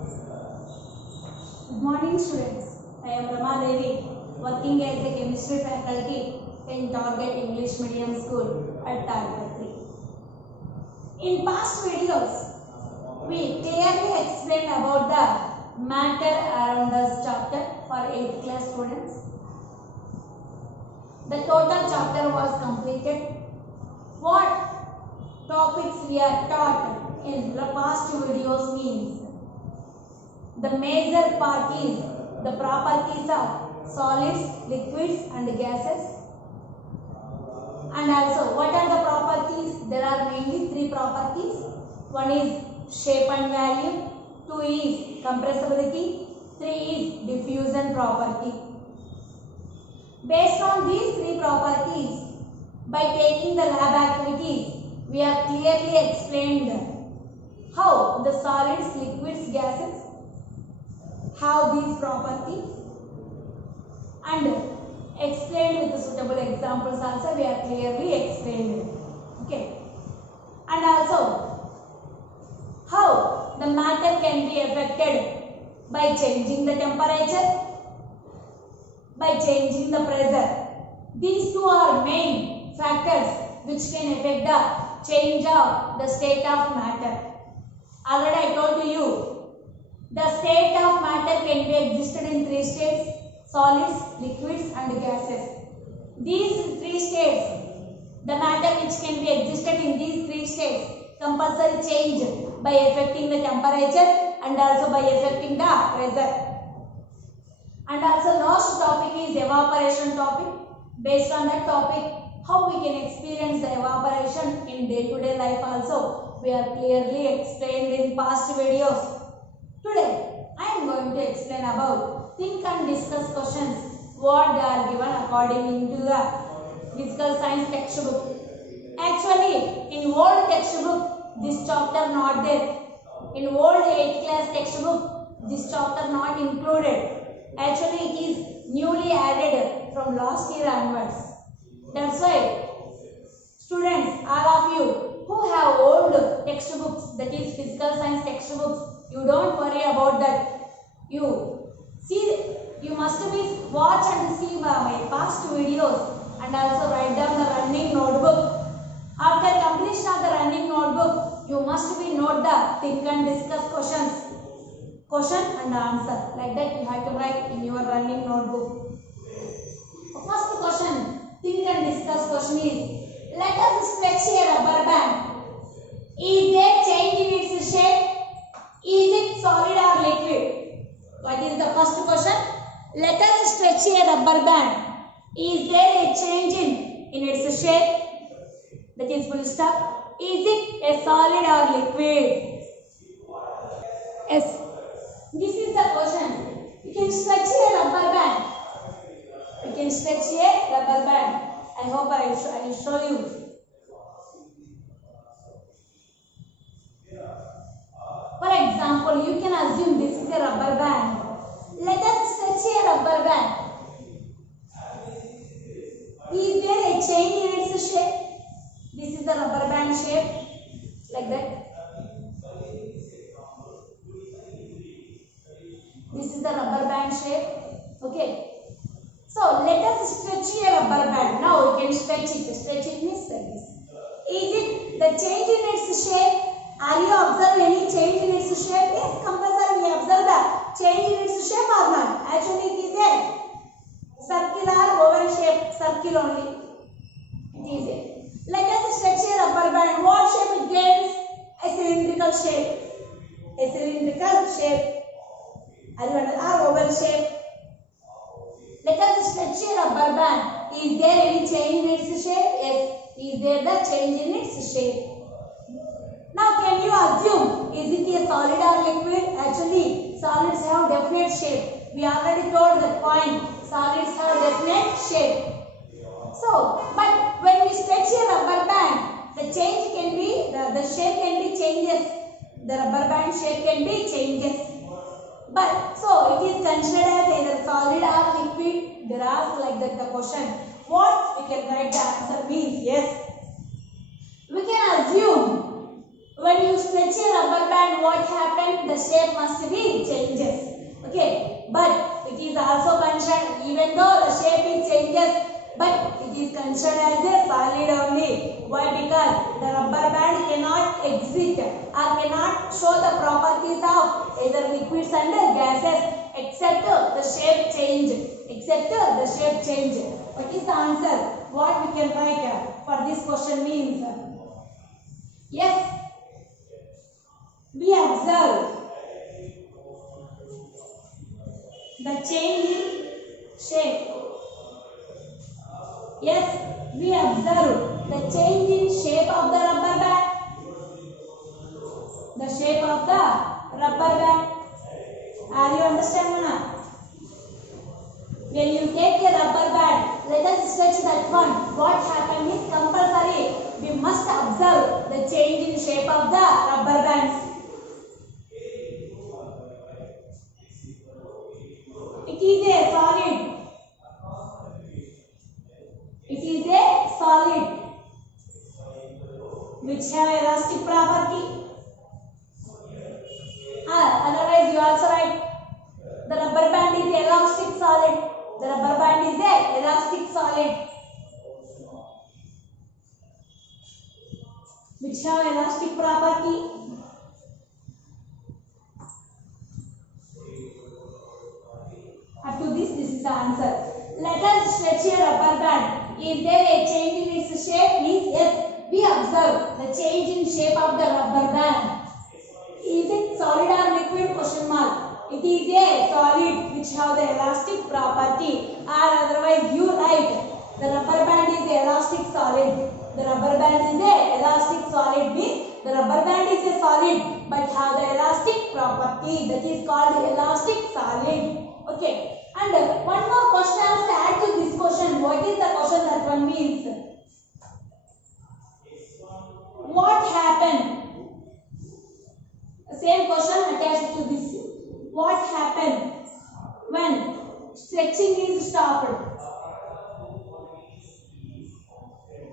Good morning, students. I am Rama Devi, working as a chemistry faculty in Target English Medium School at Target. In past videos, we clearly explained about the matter around us chapter for 8th class students. The total chapter was completed. What topics we are taught in the past videos means the major part is the properties of solids, liquids and gases, and also what are the properties? There are mainly three properties. One is shape and value, two is compressibility, three is diffusion property. Based on these three properties, by taking the lab activities, we have clearly explained how the solids, liquids, gases have these properties, and explained with the suitable examples also we have clearly explained. Okay. And also how the matter can be affected by changing the temperature, by changing the pressure. These two are main factors which can affect the change of the state of matter. Already I told to you, the state of matter can be existed in three states: solids, liquids and gases. These three states, the matter which can be existed in these three states compulsory change by affecting the temperature and also by affecting the pressure. And also last topic is evaporation topic. Based on that topic, how we can experience the evaporation in day-to-day life also we are clearly explained in past videos. Today I am going to explain about think and discuss questions what they are given according to the physical science textbook. Actually in old textbook this chapter not there. In old 8th class textbook this chapter not included. Actually it is newly added from last year onwards. That's why students, all of you who have old textbooks, that is physical science textbooks, you don't worry about that. You must be watch and see my past videos and also write down the running notebook. After completion of the running notebook, you must be note the think and discuss questions. Question and answer. Like that you have to write in your running notebook. First question, think and discuss question is, let us stretch a rubber band. Is there change in its shape? Is it solid or liquid? What is the first question? Let us stretch a rubber band. Is there a change in its shape? That is full stop. Is it a solid or liquid? Yes. This is the question. You can stretch a rubber band. You can stretch a rubber band. I hope I will show you. For example, you can assume this is a rubber band. Let us stretch a rubber band. Is there a change in its shape? This is the rubber band shape. Like that. This is the rubber band shape. Okay. So let us stretch a rubber band. Now we can stretch it. Stretch it means like this. Is it the change in its shape? Are you observe any change in its shape? Yes, compulsory we observe the change in its shape or not. Actually it is a circular oval shape, circle only. It is a. Let us stretch a rubber band. What shape it gains? A cylindrical shape. A cylindrical shape. Or oval shape. Let us stretch a rubber band. Is there any change in its shape? Yes. Is there the change in its shape? Now can you assume, is it a solid or liquid? Actually, solids have definite shape. We already told that point. Solids have definite shape. So, but when we stretch a rubber band, the change can be, the shape can be changes. The rubber band shape can be changes. But, so it is considered as either solid or liquid. They ask like that the question. What we can write the answer means yes. We can assume when you stretch a rubber band, what happened? the shape must be changes. Okay, but it is also considered, even though the shape is changes, but it is considered as a solid only. Why? Because the rubber band cannot exit or cannot show the properties of either liquids and gases except the shape change. Except the shape change. What is the answer? What we can write for this question means? Yes, we observe the change in shape. Yes, we observe the change in shape of the rubber band. The shape of the rubber band. Are you understand, Mona? When you take a rubber band, let us stretch that one. What happened is compulsory. We must observe the change in shape of the rubber bands. It is a solid. It is a solid which have elastic property. Otherwise, you also write the rubber band is elastic solid. The rubber band is a elastic solid which have elastic property. Up to this is the answer. Let us stretch a rubber band. Is there a change in its shape? Means yes, we observe the change in shape of the rubber band. Is it solid or liquid? Question mark. It is a solid which have the elastic property, or otherwise you write the rubber band is a elastic solid. The rubber band is a elastic solid means the rubber band is a solid but have the elastic property, that is called elastic solid. Okay, and one more question I have to add to this question. What is the question that one means? What happened? Same question attached to this. What happened when stretching is stopped?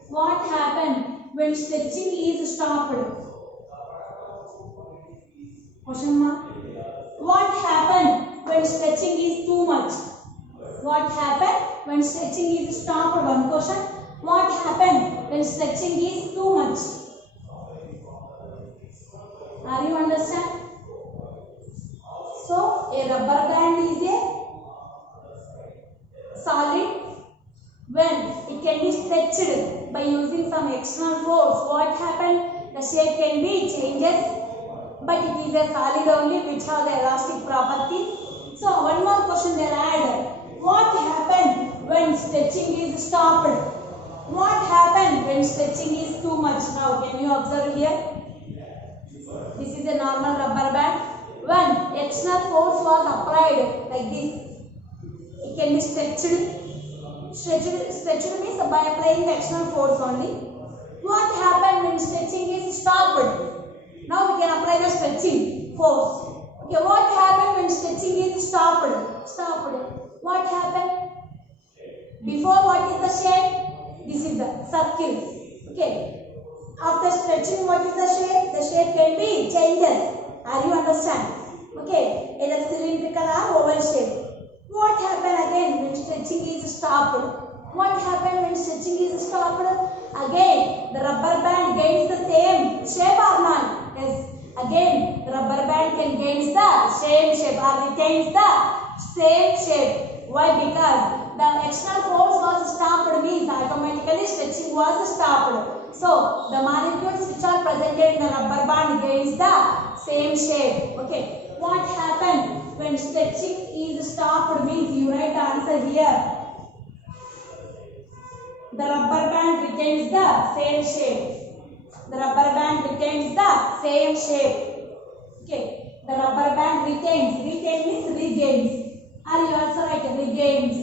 What happened when stretching is stopped? Question mark. What happened when stretching is too much? What happened when stretching is stopped? One question. What happened when stretching is too much? Are you understand? So a rubber band is a solid when it can be stretched by using some external force. What happened? The shape can be changes, but it is a solid only which have the elastic property. So one more question they add. What happened when stretching is stopped? What happened when stretching is too much? Now can you observe here? This is a normal rubber band. When external force was applied like this, it can be stretched. Stretched means by applying the external force only. What happened when stretching is stopped? Now we can apply the stretching force. Okay, what happened when stretching is stopped? What happened? Before, what is the shape? This is the circle. Okay. After stretching, what is the shape? The shape can be changes. Are you understand? Okay, either cylindrical or oval shape. What happened again when stretching is stopped? What happened when stretching is stopped? Again, the rubber band gains the same shape or not? Yes. Again, the rubber band can gain the same shape or retains the same shape. Why? Because the external force was stopped means automatically stretching was stopped. So the molecules which are presented in the rubber band gains the same shape. Okay. What happened when stretching is stopped means you write the answer here. The rubber band retains the same shape. The rubber band retains the same shape. Okay. The rubber band retains. Retain means regains. Are you also write regains?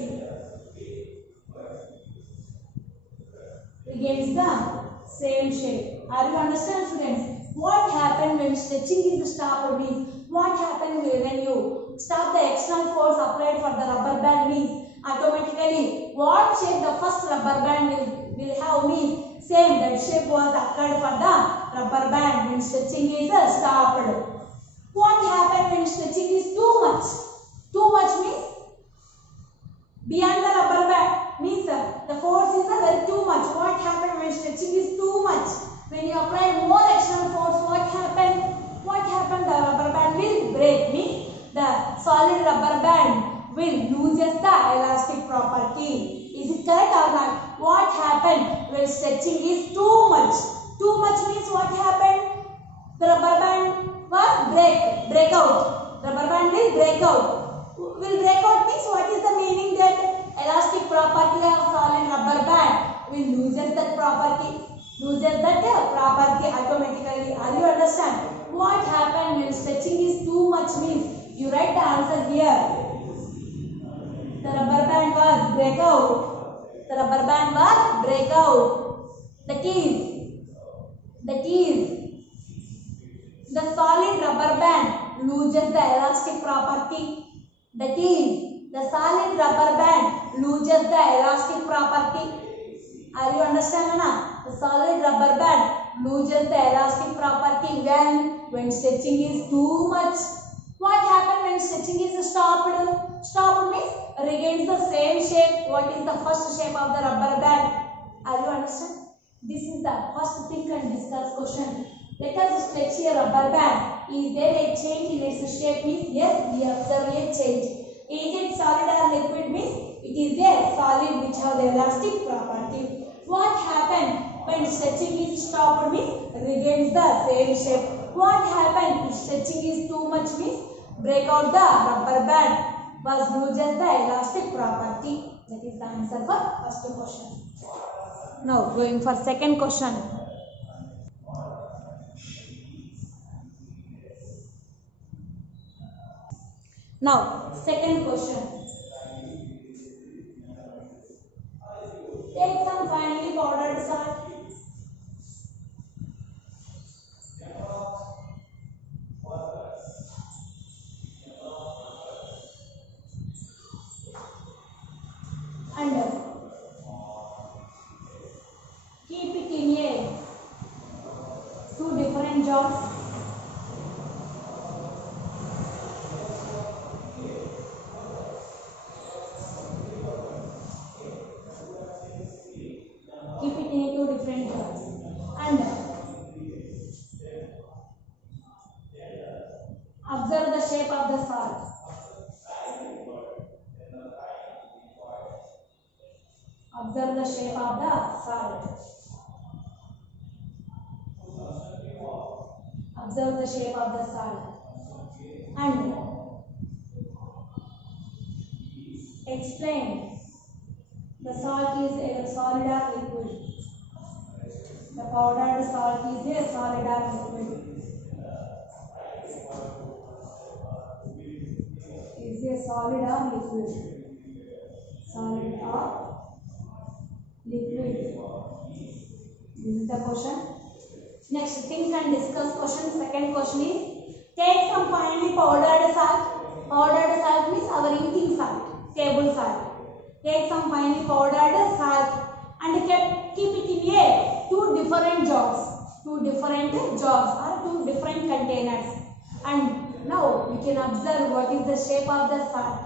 Regains the same shape. Are you understand, students? What happened when stretching is stopped means what happened when you stop the external force applied for the rubber band means automatically what shape the first rubber band will have means same that shape was occurred for the rubber band when stretching is stopped. What happened solid rubber band will loses the elastic property. Is it correct or not? What happened when stretching is too much? Too much means what happened? The rubber band will break out. Rubber band will break out. Will break out means what is the meaning that elastic property of solid rubber band will loses that property. Loses that property automatically. Are you understand? What happened when stretching is too much means you write the answer here. The rubber band was break out. The rubber band was break out. That is the solid rubber band loses the elastic property. That is the solid rubber band loses the elastic property. Are you understand, Anna? The solid rubber band loses the elastic property when stretching is too much. What happens when stretching is stopped? Stopped means regains the same shape. What is the first shape of the rubber band? Are you understand? This is the first think and discuss question. Let us stretch a rubber band. Is there a change in its shape? Means yes, we observe a change. Is it solid or liquid? Means it is a solid which have the elastic property. What happened when stretching is stopped? Means regains the same shape. What happened if stretching is too much? Means break out the rubber band was loses the elastic property. That is the answer for first question. Now going for second question. Now second question. Take some finely powdered salt. And keep it in two different jars. Keep it in two different jars. And observe the shape of the salt. Observe the shape of the salt. Observe the shape of the salt. And explain the salt is a solid or liquid. The powdered salt is a solid or liquid. Is a solid or liquid. Solid or liquid. This is the question. Next, think and discuss question. Second question is, take some finely powdered salt. Powdered salt means our eating salt, table salt. Take some finely powdered salt and keep it in two different jars. Two different jars or two different containers. And now we can observe what is the shape of the salt.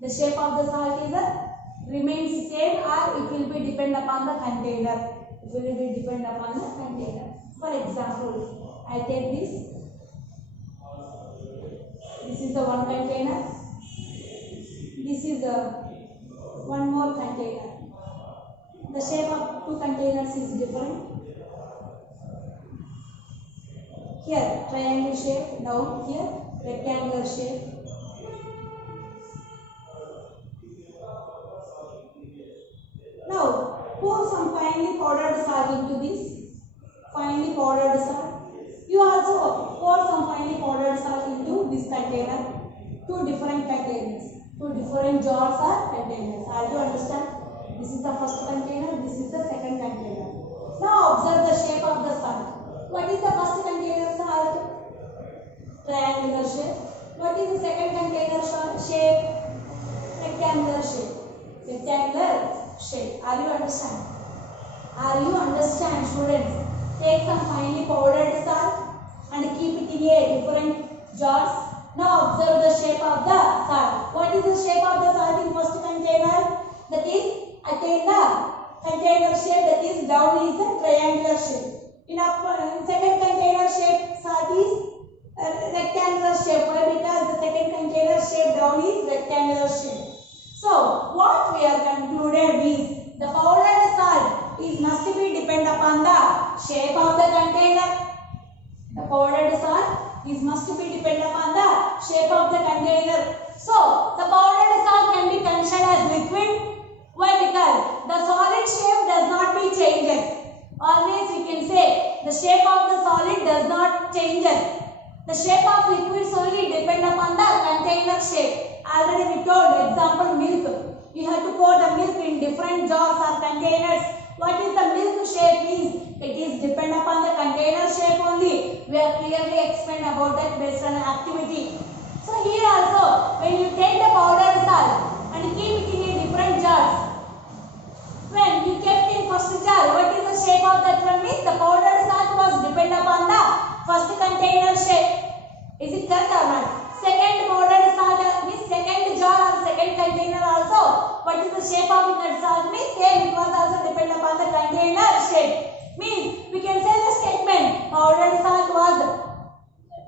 The shape of the salt is remains same or it will be depend upon the container. It will be depend upon the container. For example, I take this. This is the one container. This is the one more container. The shape of two containers is different. Here triangle shape, down here rectangular shape. Now pour some finely powdered salt into this. Finely powdered salt. You also pour some finely powdered salt into this container. Two different containers. Two different jars or containers. Are you understand? This is the first container. This is the second container. Now observe the shape of the salt. What is the first container salt? Triangular shape. What is the second container shape? Rectangular shape. Rectangular shape. Are you understand? Are you understand, students? Take some finely powdered salt and keep it in a different jars. Now observe the shape of the salt. What is the shape of the salt in first container? That is attain the container shape, that is down is the triangular shape. In second container shape, salt is rectangular shape. Why? Because the second container shape down is rectangular shape. So what we have concluded is the powdered salt is must be depend upon the shape of the container. The powdered salt is must be depend upon the shape of the container. So the powdered salt can be considered as liquid. Why? Because the solid shape does not be changes. Always we can say the shape of the solid does not changes. The shape of liquids only depend upon the container shape. Already we told example milk. You have to pour the milk in different jars or containers. What is the milk shape is? It is depend upon the container shape only. We have clearly explained about that based on activity. So here also when you take the powdered salt and keep it in a different jars. When you kept in first jar, what is the shape of that one means? The powdered salt was depend upon the first container shape. Is it correct or not? Second powdered salt means second jar or second container also. What is the shape of that salt means? Same, it was also depend upon the container shape. Means we can say the statement powdered salt was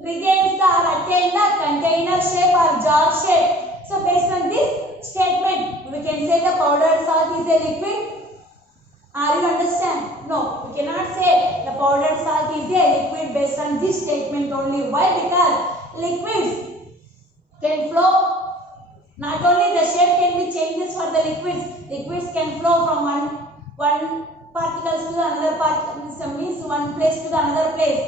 regains the or attains the container shape or jar shape. So based on this statement, we can say the powdered salt is a liquid. Are you understand? No, we cannot say the powdered salt is a liquid based on this statement only. Why? Because liquids can flow. Not only the shape can be changes for the liquids. Liquids can flow from one particles to the another particle, means one place to the another place.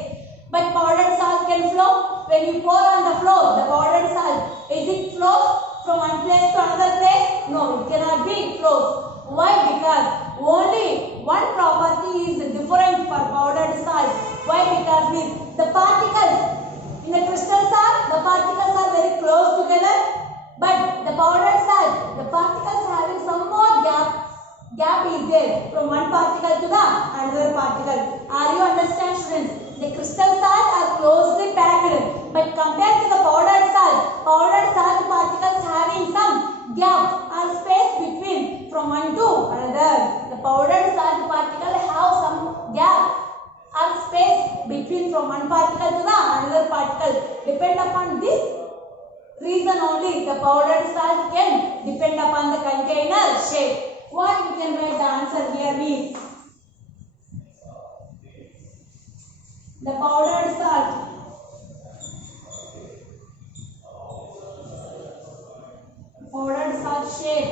But powdered salt can flow. When you pour on the floor, the powdered salt, is it flows from one place to another place? No, it cannot be flows. Why? Because only one property is different for powdered salt. Why? Because means the particles in the crystal salt, the particles are very close together. But the powdered salt, the particles having some more gap is there from one particle to the another particle. Are you understand, students? The crystal salt are closely packed, but compared to the powdered salt particles having some gap or space between from one to another. The powdered salt particle have some gap or space between from one particle to the another particle. Depend upon this reason only the powdered salt can depend upon the container shape. What we can write the answer here means the powdered salt shape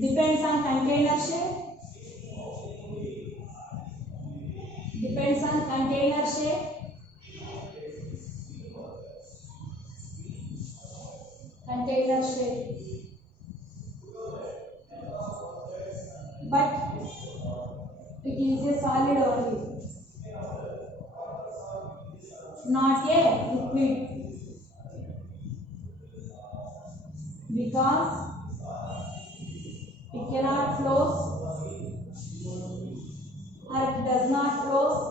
depends on container shape. Depends on container shape. Container shape. But it is a solid only, not a liquid. Because it cannot flow or it does not flow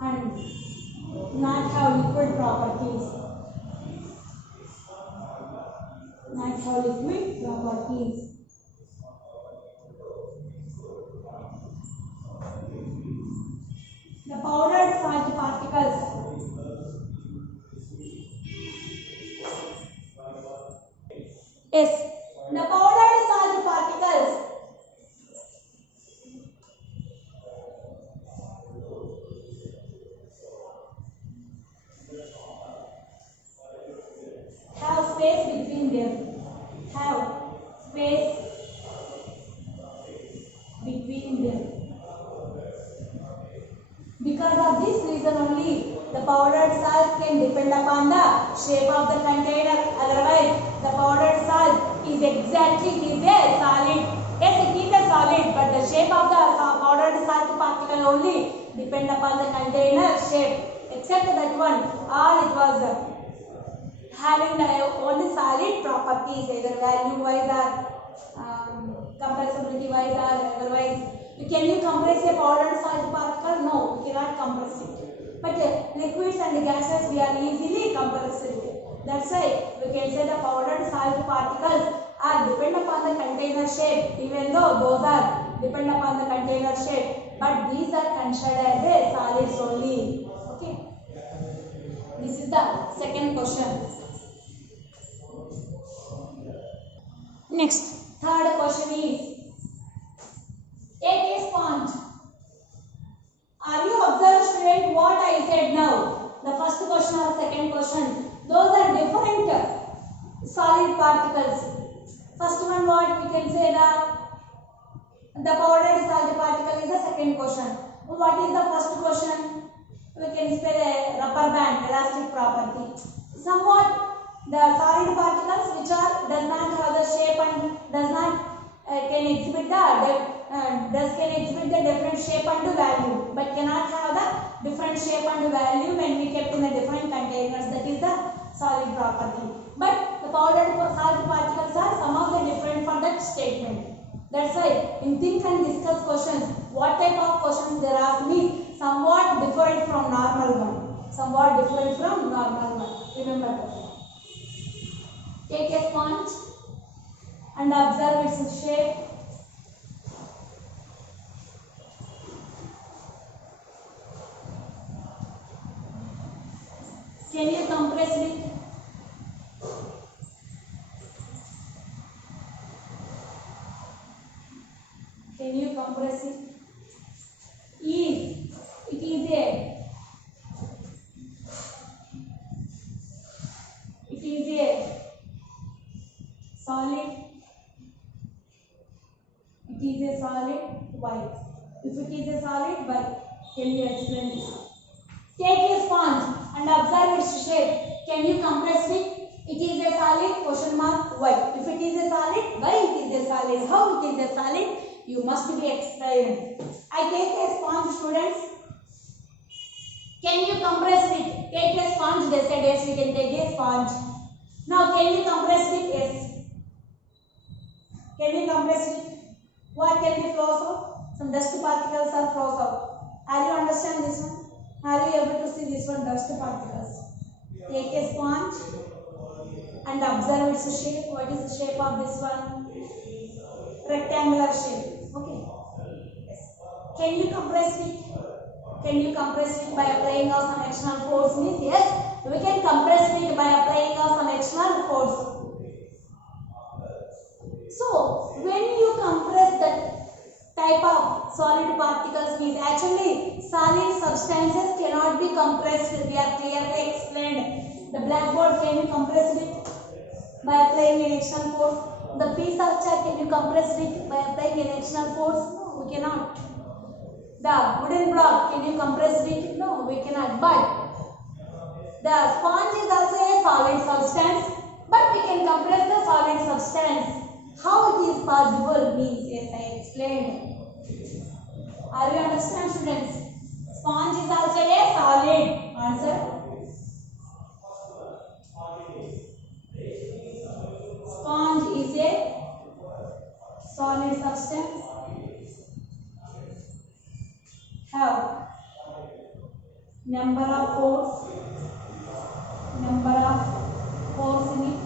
and not have liquid properties. Not have liquid properties. The powdered salt particles the powdered salt particles have space between them. Have space between them. Because of this reason only, the powdered salt can depend upon the shape of the container. Otherwise, the powdered salt is exactly a solid. Yes, it is a solid, but the shape of the powdered salt particle only depend upon the container shape. Except that one, all it was having the only solid properties, either value wise or compressibility wise or otherwise. Can you compress a powdered salt particle? No, we cannot compress it. But liquids and gases we are easily compressing it. That's why we can say the powdered salt particles are depend upon the container shape, even though those are depend upon the container shape, but these are considered as a solids only. Okay, this is the second question. Next, third question is, take a sponge. Are you observed, student, what I said now? The first question or second question, those are different solid particles. First one, what we can say, the powdered salt particle is the second question. What is the first question? We can say the rubber band, elastic property. Somewhat the solid particles which are does not have the shape and does not can exhibit the different shape and value, but cannot have the different shape and value when we kept in the different containers. That is the solid property. But the powdered salt particles are some of the different for that statement. That's why in think and discuss questions, what type of questions there are me somewhat different from normal one. Somewhat different from normal one. Remember that. Take a sponge and observe its shape. Can you compress it? Can you compress it? It is a solid. It is a solid. Why? If it is a solid, why? Can you explain this? Take a sponge and observe its shape. Can you compress it? It is a solid, question mark, why? If it is a solid, why it is a solid? How it is a solid? You must be explained. I take a sponge, students. Can you compress it? Take a sponge. They said yes, we can take a sponge. Now, can you compress it? Yes. Can you compress it? What can be flows out? Some dust particles are flows out. Are you understand this one? Are you able to see this one, dust particles? Take a sponge and observe its shape. What is the shape of this one? Rectangular shape. Okay. Yes. Can you compress it? Can you compress it by applying of some external force? Means yes, we can compress it by applying of some external force. So when you compress that type of solid particles, means actually solid substances cannot be compressed. We are clearly explained. The blackboard, can you compress it by applying an external force? The piece of chalk, can you compress it by applying an external force? No, we cannot. The wooden block, can you compress it? No, we cannot. But the sponge is also a solid substance, but we can compress the solid substance. How it is possible means, yes, I explained. Are you understand, students? Sponge is also a solid. Answer. Sponge is a solid substance. Have number of pores in it.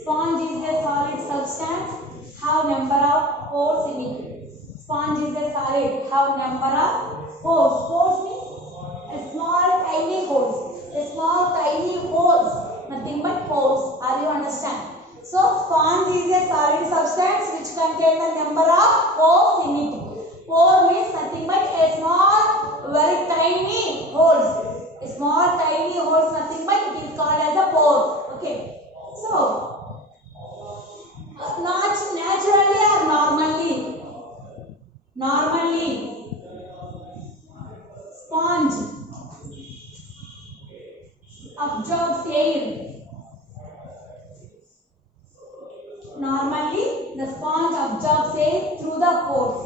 Sponge is a solid substance. Have number of pores in it. Sponge is a solid. Have number of pores. Pores means a small tiny holes. A small tiny holes. Nothing but pores. Are you understand? So sponge is a solid substance which contains a number of pores in it. Pore means nothing but a small, very tiny holes. A small tiny holes, nothing but it is called as a pore. Okay. So not naturally or normally? Normally, sponge absorbs air. Normally, the sponge absorbs air through the pores.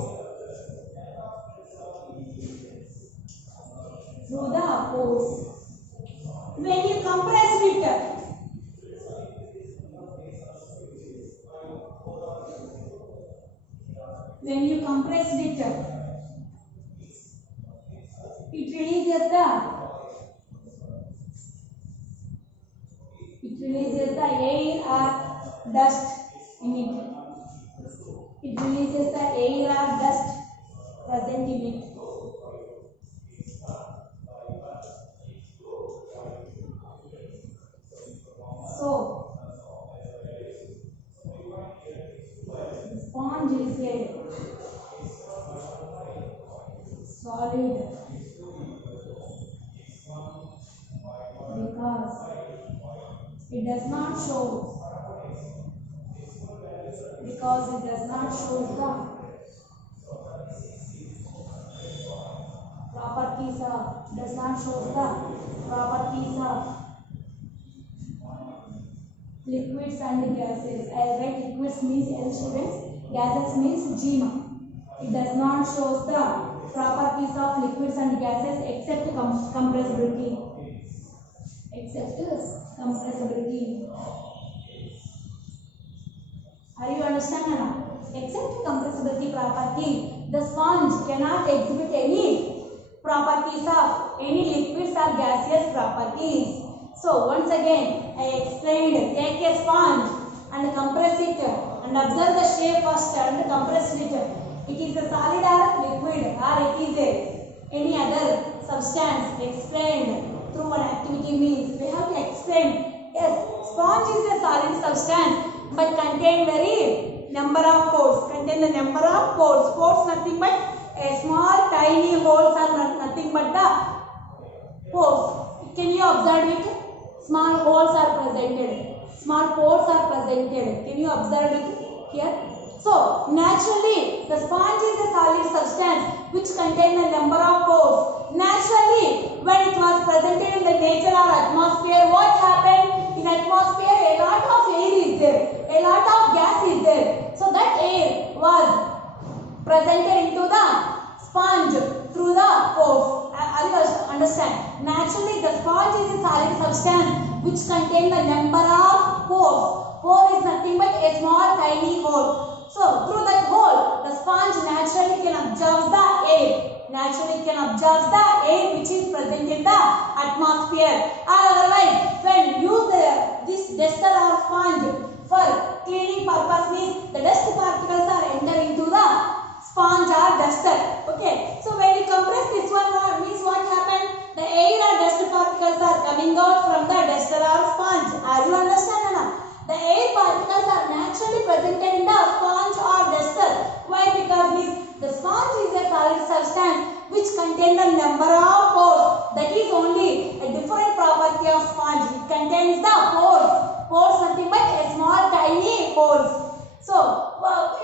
Through the pores. When you compress it, it releases dust in it. It releases the air or dust present in it. So, the sponge is a solid because it does not show the properties of liquids and gases. I write liquids means L students, gases means G. It does not show the properties of liquids and gases except compressibility. Are you understanding now? Except compressibility property, the sponge cannot exhibit any properties of any liquids or gaseous properties. So once again, I explained, take a sponge and compress it and observe the shape first and compress it. It is a solid or liquid or it is any other substance explained through an activity means. We have to explain, yes, sponge is a solid substance but contain very number of pores. Pores nothing but a small tiny holes are nothing but the pores. Can you observe it? Small holes are presented. Small pores are presented. Can you observe it here? So, naturally, the sponge is a solid substance which contains a number of pores. Naturally, when it was presented in the nature or atmosphere, what happened? In atmosphere, a lot of air is there. A lot of gas is there. So, that air was presented into the sponge through the pores. Are you understand? Naturally, the sponge is a solid substance which contains a number of pores. Pore is nothing but a small tiny hole. So, through that hole, the sponge naturally can absorb the air. Which is present in the atmosphere. Or otherwise, when use this duster or sponge for cleaning purpose means the dust particles are entering into the sponge or duster. Okay. So, when you compress this one, what means what happened? The air or dust particles are coming out from the duster or sponge. Are you understand now? The air particles are naturally presented in the sponge or duster. Why? Because the sponge is a solid substance which contains a number of pores. That is only a different property of sponge. It contains the pores. Pores nothing but a small tiny holes. So,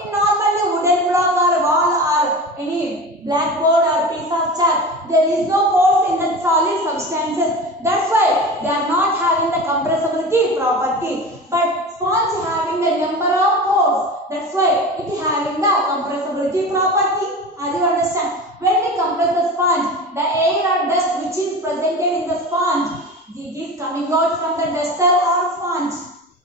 in normally wooden block or wall or any blackboard or piece of chalk, there is no pores in the solid substances. That's why they are not having the compressibility property. But sponge having the number of pores. That's why it having the compressibility property. As you understand, when we compress the sponge, the air or dust which is presented in the sponge, it is coming out from the duster or sponge.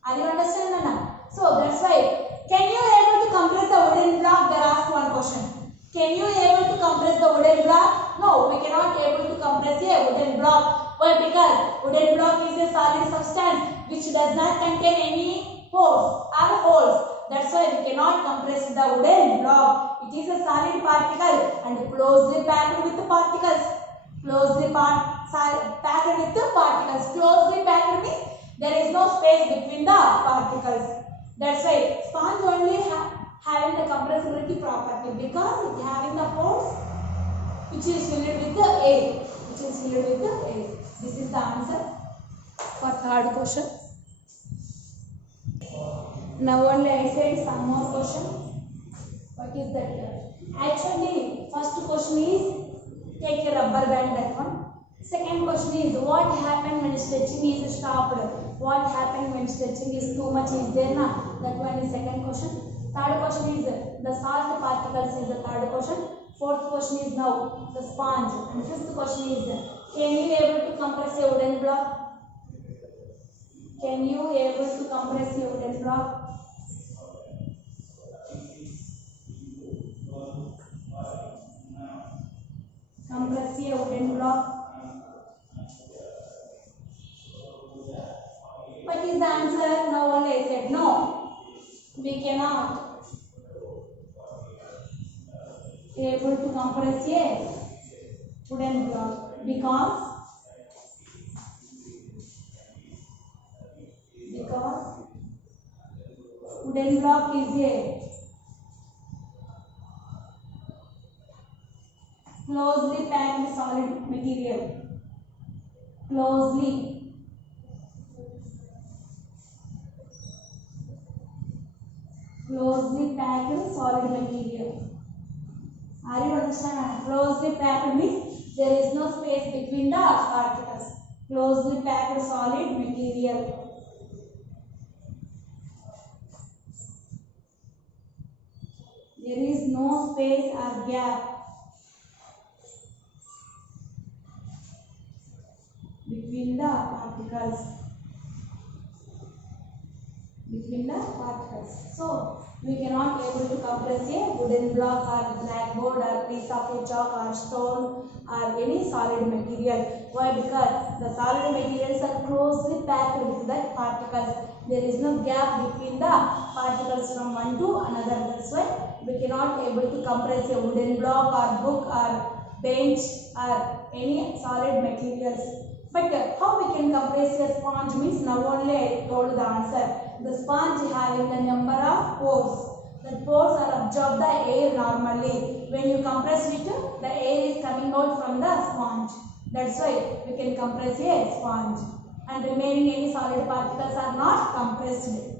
Are you understand now? So that's why. Can you able to compress the wooden block? There asked one question. Can you able to compress the wooden block? No, we cannot able to compress a wooden block. Why? Because wooden block is a solid substance which does not contain any pores or holes. That's why we cannot compress the wooden block. It is a solid particle and closely packed with particles. Closely packed with the particles. Closely packed means there is no space between the particles. That's why sponge only having the compressibility property because it having the pores which is filled with the air. This is the answer for third question. Now only I said some more question. What is that? Actually, first question is take a rubber band, that one. Second question is what happened when stretching is stopped? What happened when stretching is too much is there now? That one is second question. Third question is the salt particles is the third question. Fourth question is now the sponge. And fifth question is can you able to compress a wooden block? Can you able to compress a wooden block? Compress a wooden block. What is the answer? Now only I said no. We cannot able to compress a wooden block because wooden block is a closely packed solid material. Closely packed solid material. Are you understand? Closely packed means there is no space between the particles. Closely packed solid material. There is no space or gap between the particles. So we cannot able to compress a wooden block or blackboard or piece of a chalk or stone or any solid material. Why? Because the solid materials are closely packed with the particles. There is no gap between the particles from one to another. That's why we cannot able to compress a wooden block or book or bench or any solid materials. But how we can compress a sponge means now only I told the answer. The sponge having the number of pores. The pores are absorb the air normally. When you compress it, the air is coming out from the sponge. That's why we can compress a sponge. And remaining any solid particles are not compressed.